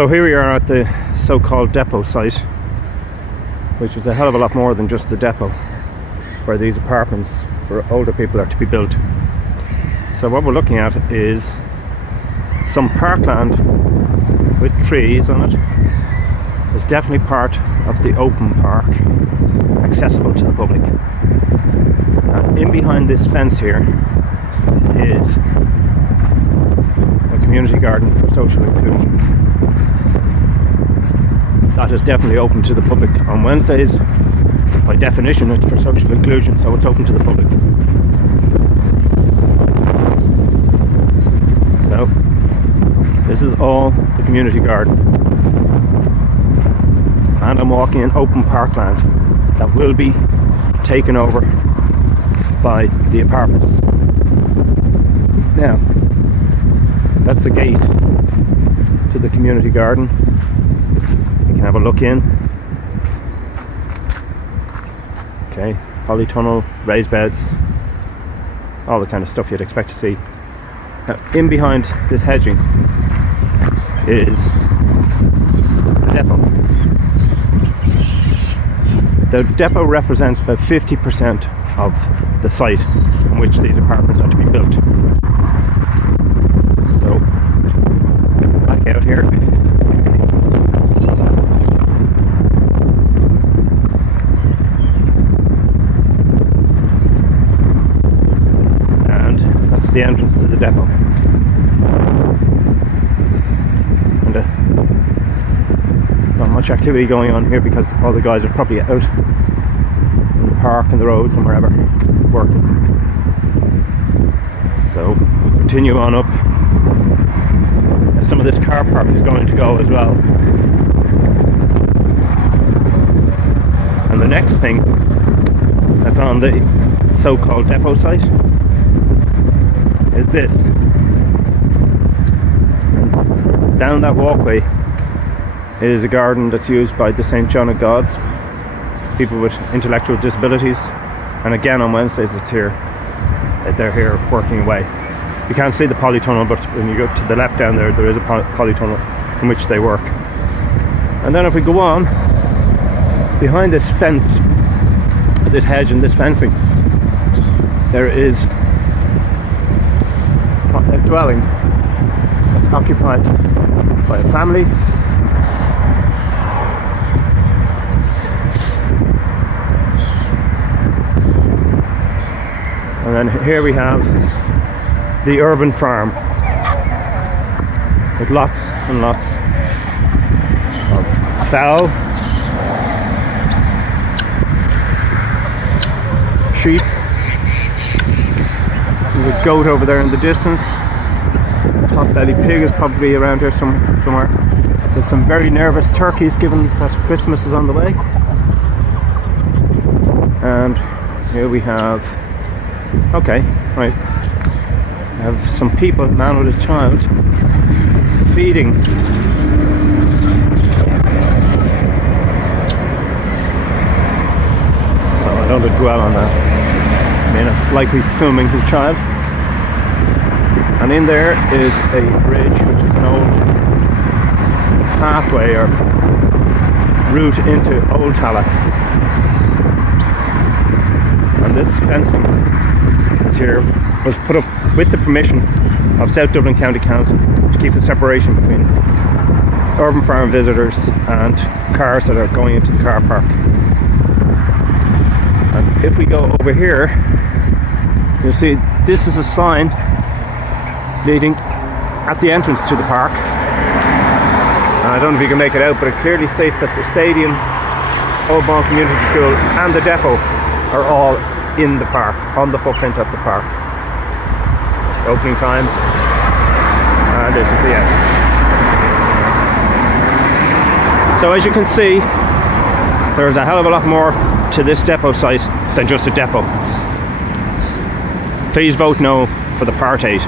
So here we are at the so-called depot site, which is a hell of a lot more than just the depot where these apartments for older people are to be built. So what we're looking at is some parkland with trees on it. It's definitely part of the open park, accessible to the public. In behind this fence here is a community garden for social inclusion. That is definitely open to the public on Wednesdays. By definition, it's for social inclusion, so it's open to the public. So, this is all the community garden. And I'm walking in open parkland that will be taken over by the apartments. Now, that's the gate to the community garden. You can have a look in. Okay, polytunnel, raised beds, all the kind of stuff you'd expect to see. Now, in behind this hedging is the depot. The depot represents about 50% of the site on which these apartments are to be built. So, back out here. And that's the entrance to the depot. And not much activity going on here because all the guys are probably out in the park and the roads and wherever working. So we'll continue on up. And some of this car park is going to go as well. And the next thing that's on the so-called depot site is this. And down that walkway is a garden that's used by the St. John of God's, people with intellectual disabilities, and again on Wednesdays it's here. They're here working away. You can't see the polytunnel, but when you go to the left down there, there is a polytunnel in which they work. And then if we go on, behind this fence, this hedge and this fencing, there is a dwelling that's occupied by a family. And then here we have the urban farm with lots and lots of fowl, sheep, and the goat over there in the distance. Pot-bellied pig is probably around here somewhere. There's some very nervous turkeys given that Christmas is on the way. And here we have, okay, right. We have some people, a man with his child, feeding. So I don't dwell on that. I mean, it's likely filming his child. And in there is a bridge, which is an old pathway or route into Old Tala. And this fencing here was put up with the permission of South Dublin County Council to keep the separation between urban farm visitors and cars that are going into the car park. And if we go over here, you'll see this is a sign leading at the entrance to the park. And I don't know if you can make it out, but it clearly states that the stadium, Old Bawn Community School and the depot are all in the park, on the footprint of the park. It's opening times, and this is the entrance. So as you can see, there's a hell of a lot more to this depot site than just a depot. Please vote no for the Part 8.